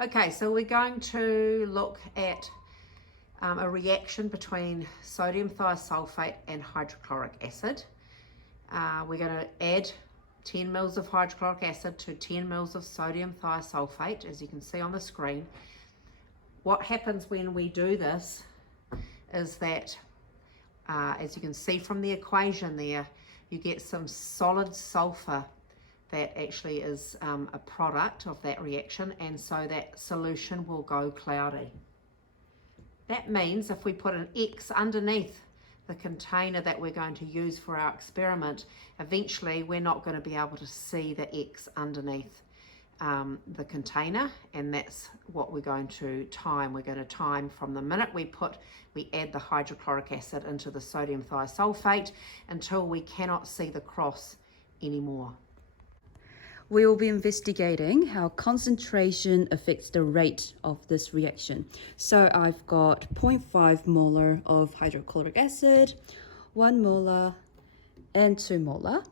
Okay, so we're going to look at a reaction between sodium thiosulfate and hydrochloric acid. We're going to add 10 mils of hydrochloric acid to 10 mils of sodium thiosulfate, as you can see on the screen. What happens when we do this is that, as you can see from the equation there, you get some solid sulfur that actually is a product of that reaction, and so that solution will go cloudy. That means if we put an X underneath the container that we're going to use for our experiment, eventually we're not going to be able to see the X underneath the container, and that's what we're going to time. We're going to time from the minute we add the hydrochloric acid into the sodium thiosulfate until we cannot see the cross anymore. We will be investigating how concentration affects the rate of this reaction. So I've got 0.5 molar of hydrochloric acid, 1 molar and 2 molar.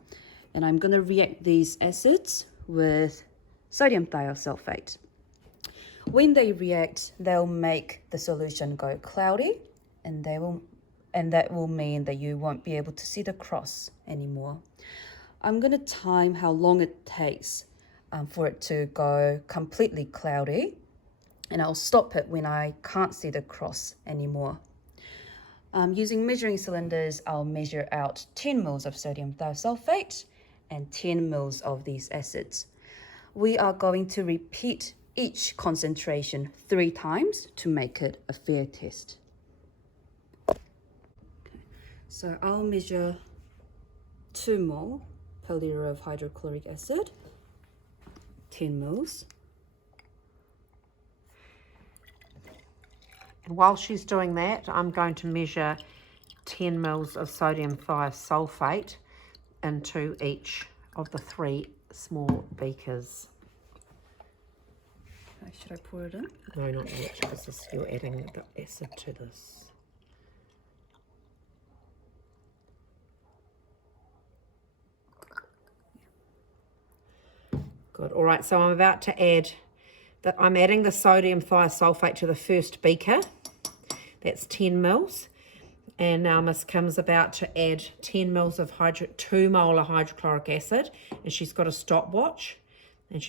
And I'm going to react these acids with sodium thiosulfate. When they react, they'll make the solution go cloudy, and that will mean that you won't be able to see the cross anymore. I'm going to time how long it takes for it to go completely cloudy, and I'll stop it when I can't see the cross anymore. Using measuring cylinders, I'll measure out 10 mils of sodium thiosulfate and 10 mils of these acids. We are going to repeat each concentration 3 times to make it a fair test. Okay. So I'll measure 2 mol per liter of hydrochloric acid, 10 mils. And while she's doing that, I'm going to measure 10 mils of sodium thiosulfate into each of the 3 small beakers. Okay, should I pour it in? No, not yet, because you're adding the acid to this. Good. All right, so I'm about to add I'm adding the sodium thiosulfate to the first beaker. That's 10 mils. And now Miss Kim's about to add 10 mils of 2 molar hydrochloric acid, and she's got a stopwatch, and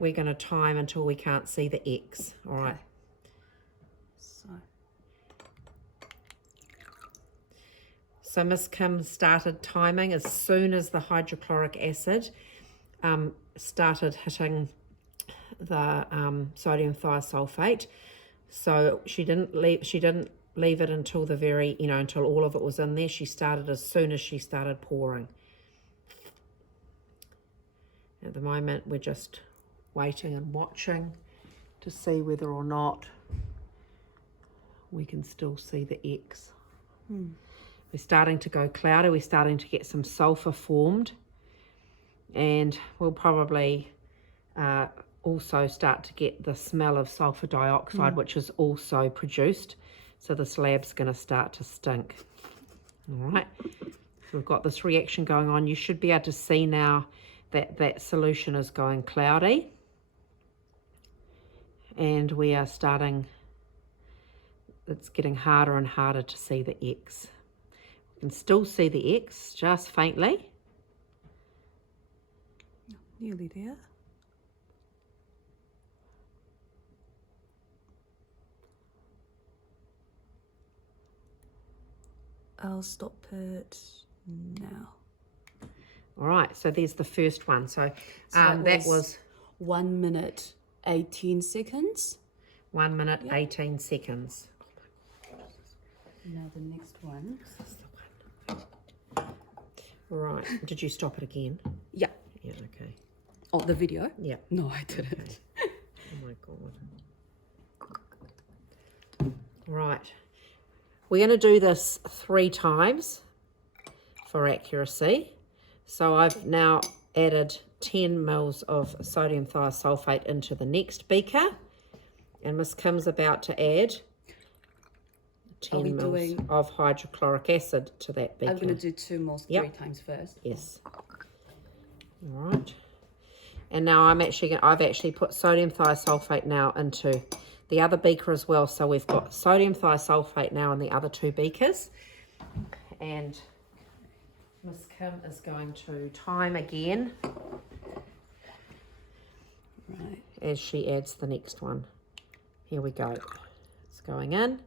we're gonna time until we can't see the X. All right. So Miss Kim started timing as soon as the hydrochloric acid started hitting the sodium thiosulfate. So she didn't leave it until the very, until all of it was in there. She started as soon as she started pouring. At the moment, we're just waiting and watching to see whether or not we can still see the X. We're starting to go cloudy. We're starting to get some sulfur formed, and we'll probably also start to get the smell of sulfur dioxide, which is also produced. So this lab's going to start to stink. All right, so we've got this reaction going on. You should be able to see now that that solution is going cloudy, and we are starting, it's getting harder and harder to see the X. We can still see the X, just faintly. Nearly there. I'll stop it now. All right, so there's the first one. So, that was 1 minute 18 seconds. 1 minute 18 seconds. Now the next one. This is the one. Right, did you stop it again? Yeah. Yeah, okay. Oh, the video? Yeah. No, I didn't. Okay. Oh my God. Right. We're going to do this 3 times for accuracy. So I've now added 10 mils of sodium thiosulfate into the next beaker, and Miss Kim's about to add 10 mils of hydrochloric acid to that beaker. I'm going to do 2 mils 3 times first. Yes. All right. And now I've actually put sodium thiosulfate now into the other beaker as well. So we've got sodium thiosulfate now in the other 2 beakers. And Miss Kim is going to time again. Right. As she adds the next one. Here we go. It's going in.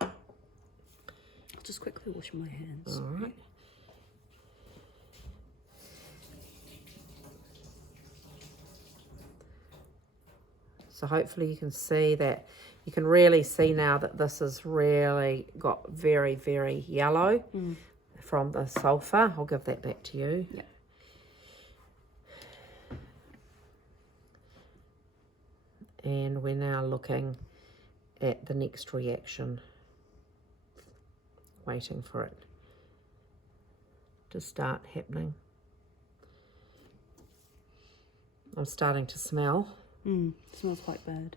I'll just quickly wash my hands. All right. So hopefully you can see that, you can really see now that this has really got very, very yellow from the sulfur. I'll give that back to you. Yeah. And we're now looking at the next reaction, waiting for it to start happening. I'm starting to smell. Smells quite bad.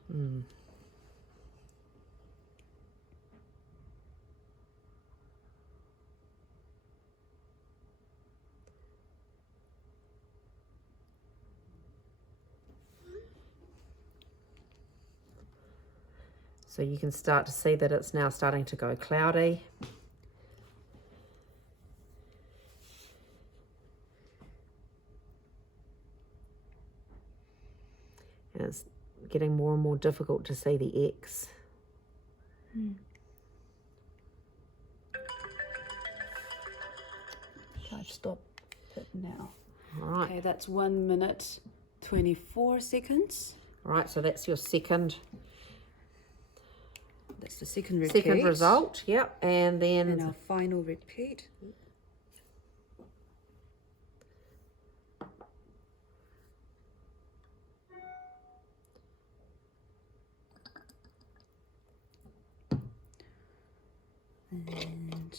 So you can start to see that it's now starting to go cloudy. And it's getting more and more difficult to see the X. I've stopped it now. All right. Okay, that's 1 minute 24 seconds. All right, so that's your second That's the second repeat. second result. Yep, and then And our final repeat. And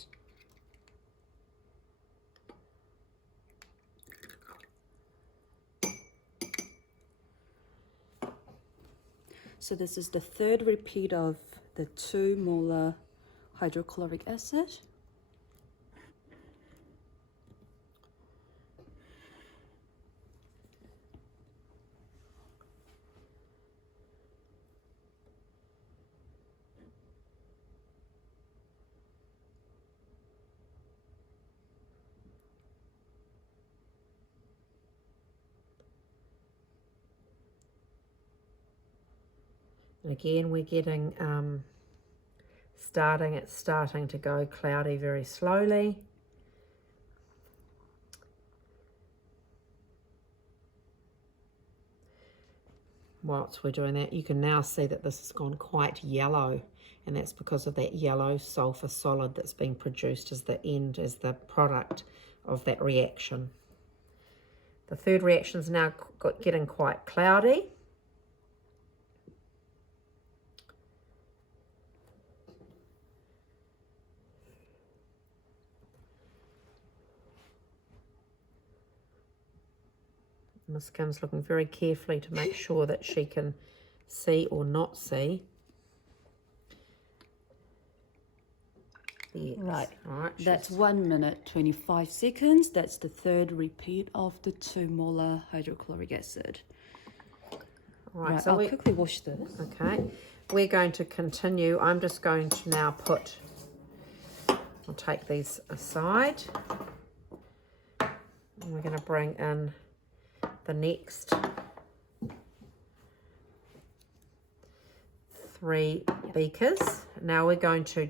so this is the third repeat of the 2 molar hydrochloric acid. and again we're getting it's starting to go cloudy very slowly. Whilst we're doing that, you can now see that this has gone quite yellow, and that's because of that yellow sulfur solid that's being produced as the product of that reaction. The third reaction is now getting quite cloudy. Miss Kim's looking very carefully to make sure that she can see or not see. Yes. Right. All right. That's 1 minute 25 seconds. That's the third repeat of the 2 molar hydrochloric acid. All right. Right, So I'll quickly wash this. okay. We're going to continue. I'm just going to now I'll take these aside. And we're going to bring in the next 3 beakers. Now we're going to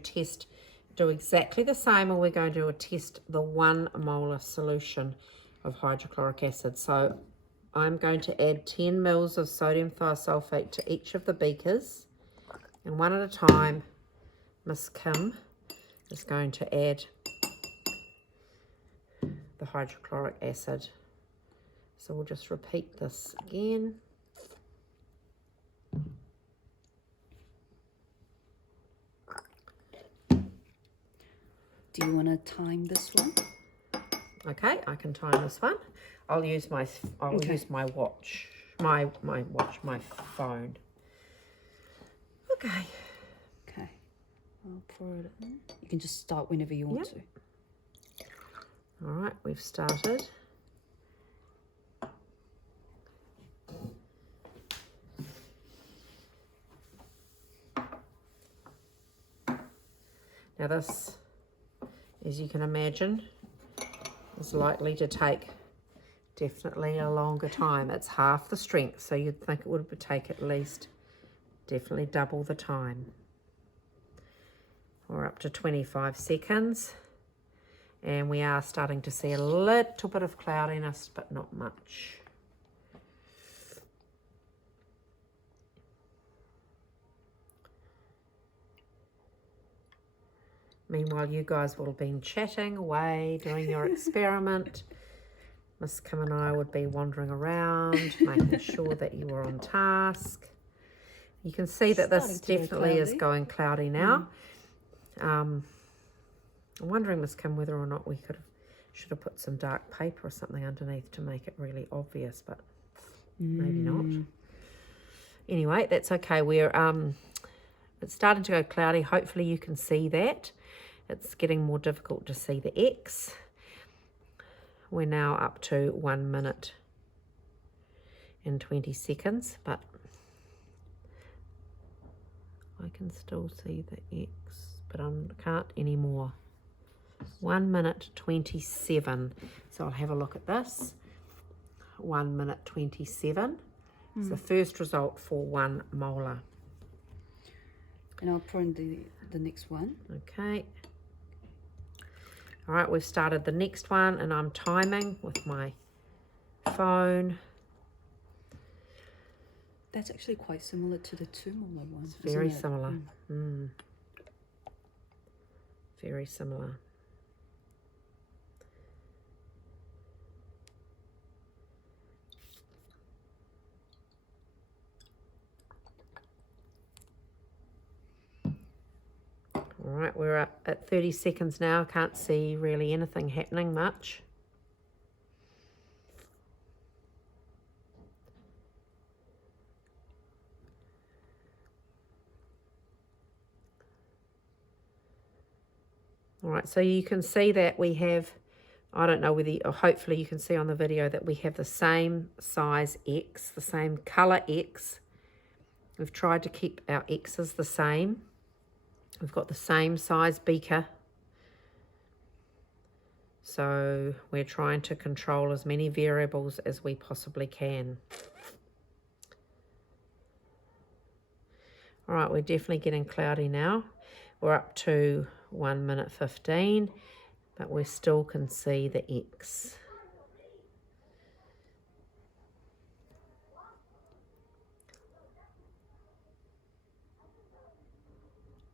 do exactly the same, and we're going to test the 1 molar solution of hydrochloric acid. So I'm going to add 10 mils of sodium thiosulfate to each of the beakers, and one at a time Miss Kim is going to add the hydrochloric acid. So we'll just repeat this again. Do you want to time this one? Okay, I can time this one. I'll use my watch, my phone. Okay. Okay. I'll pour it in. You can just start whenever you want to. All right, we've started. Now this, as you can imagine, is likely to take definitely a longer time. It's half the strength, so you'd think it would take at least definitely double the time. We're up to 25 seconds, and we are starting to see a little bit of cloudiness, but not much. Meanwhile, you guys will have been chatting away, doing your experiment. Miss Kim and I would be wandering around, making sure that you were on task. You can see that this definitely is going cloudy now. I'm wondering, Miss Kim, whether or not we should have put some dark paper or something underneath to make it really obvious, but maybe not. Anyway, that's okay. It's starting to go cloudy. Hopefully you can see that. It's getting more difficult to see the X. We're now up to 1 minute and 20 seconds, but I can still see the X, but I can't anymore. 1 minute 27. So I'll have a look at this. 1 minute 27. It's the first result for 1 molar. And I'll put in the next one. Okay. All right, we've started the next one, and I'm timing with my phone. That's actually quite similar to the 2 molar one. It's very similar. Very similar. All right, we're up at 30 seconds now. Can't see really anything happening much. All right, so you can see that we have, I don't know whether, or hopefully you can see on the video that we have the same size X, the same colour X. We've tried to keep our X's the same. We've got the same size beaker. So we're trying to control as many variables as we possibly can. All right, we're definitely getting cloudy now. We're up to 1 minute 15, but we still can see the X.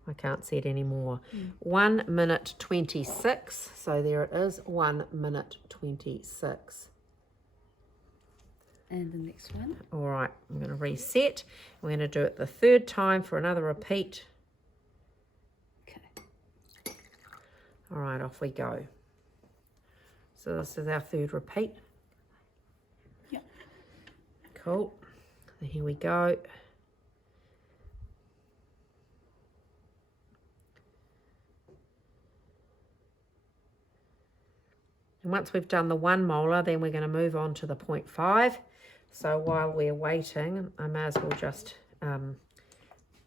I can't see it anymore. 1 minute 26. So there it is, 1 minute 26. And the next one. All right, I'm going to reset. We're going to do it the third time for another repeat. Okay. All right, off we go. So this is our third repeat. Yep. Cool. So here we go. And once we've done the 1 molar, then we're going to move on to the 0.5. So while we're waiting, I may as well just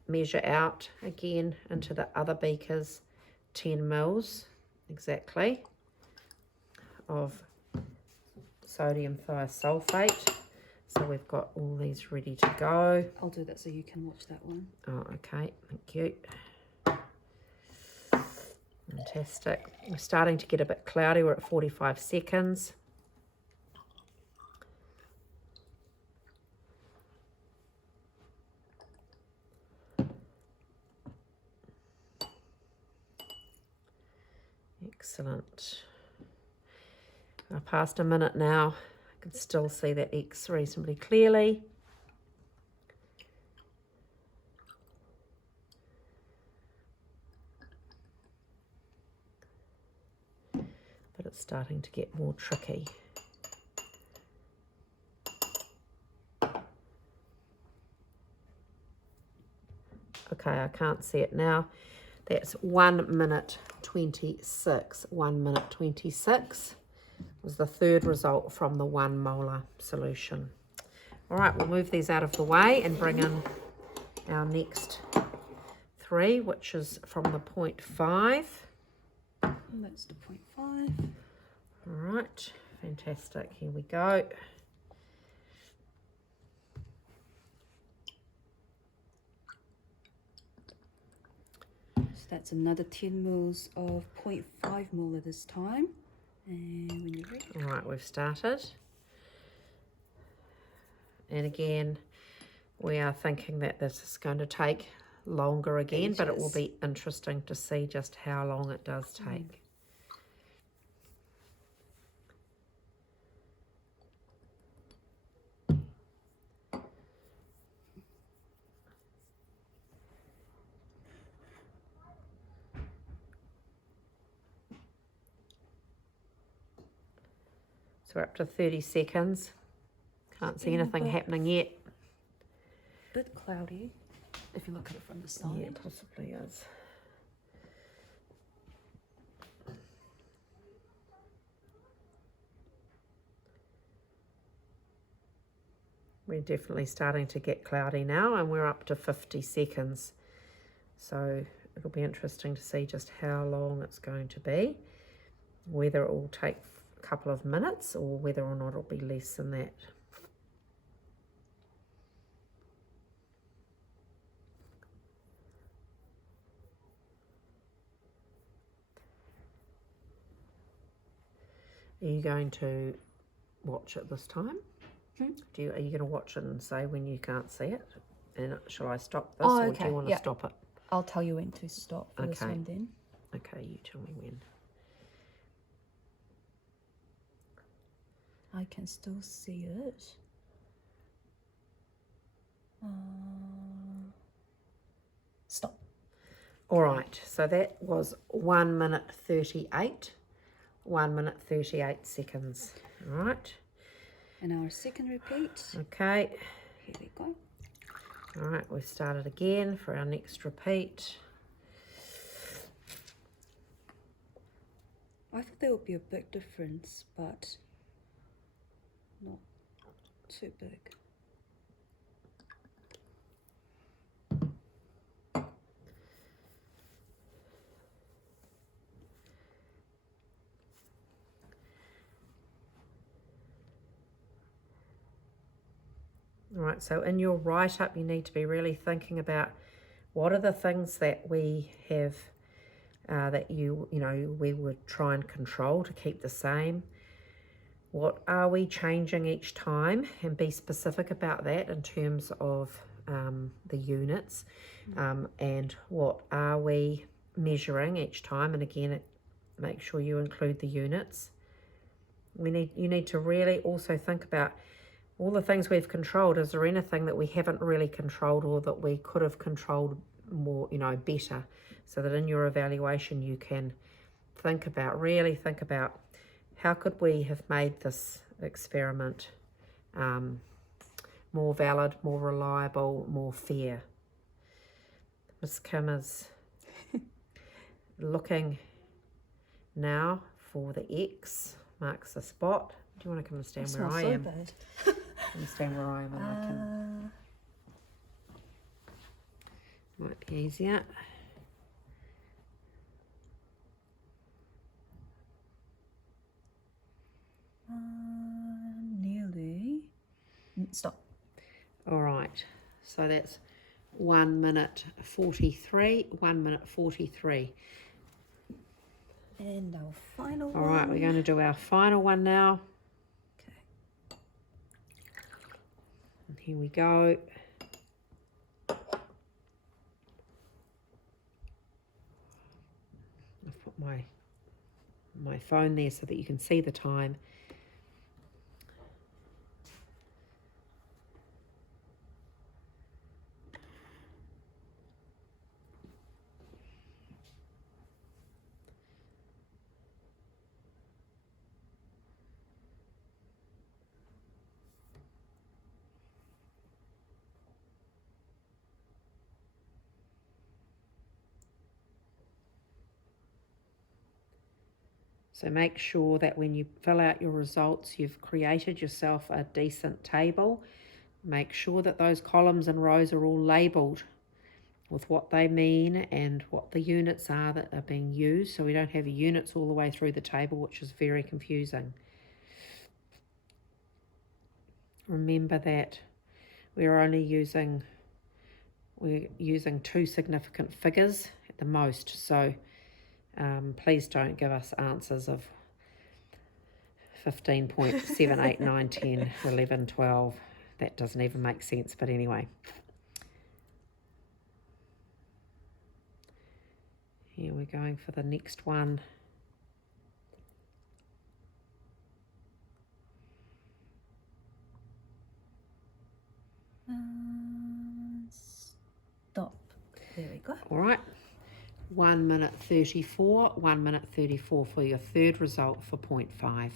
measure out again into the other beakers 10 mils exactly of sodium thiosulfate. So we've got all these ready to go. I'll do that so you can watch that one. Oh, okay, thank you. Fantastic. We're starting to get a bit cloudy. We're at 45 seconds. Excellent. We're past a minute now. I can still see that X reasonably clearly. But it's starting to get more tricky. Okay, I can't see it now. That's 1 minute 26. 1 minute 26 was the third result from the 1 molar solution. All right, we'll move these out of the way and bring in our next 0.3, which is from the 0.5. And that's the 0.5. All right, fantastic. Here we go. So that's another 10 mils of 0.5 molar this time. And when you're ready. All right, we've started. And again, we are thinking that this is going to take longer again, but it will be interesting to see just how long it does take. So we're up to 30 seconds. Can't see anything happening yet. Bit cloudy if you look at it from the side. Yeah, it possibly is. We're definitely starting to get cloudy now, and we're up to 50 seconds. So it'll be interesting to see just how long it's going to be, whether it will take a couple of minutes or whether or not it'll be less than that. Are you going to watch it this time? Are you going to watch it and say when you can't see it? And shall I stop this, or do you want to stop it? I'll tell you when to stop for this one then. Okay, you tell me when. I can still see it. Stop. All right, so that was 1 minute 38. 1 minute 38 seconds. All right. And our second repeat. Okay. Here we go. All right, we've started again for our next repeat. I thought there would be a big difference, but not too big. All right, so in your write-up, you need to be really thinking about what are the things that we have that we would try and control to keep the same. What are we changing each time, and be specific about that in terms of the units, and what are we measuring each time, and again, make sure you include the units. You need to really also think about all the things we've controlled. Is there anything that we haven't really controlled, or that we could have controlled more, better, so that in your evaluation you can really think about how could we have made this experiment more valid, more reliable, more fair. Miss Kim is looking now for the X, marks the spot. Do you want to come and stand where I am? Bad. Come and stand where I am, and I can. Might be easier. Nearly. Stop. All right, so that's 1 minute 43. 1 minute 43. And our final All one. right, we're going to do our final one now. Okay. And here we go. I've put my phone there so that you can see the time. So make sure that when you fill out your results, you've created yourself a decent table. Make sure that those columns and rows are all labelled with what they mean and what the units are that are being used, so we don't have units all the way through the table, which is very confusing. Remember that we're using 2 significant figures at the most, so please don't give us answers of 15.7, 8, 9, 10, 11, 12. That doesn't even make sense, but anyway. Here we're going for the next one. Stop. There we go. All right. 1 minute 34, 1 minute 34 for your third result for 0.5.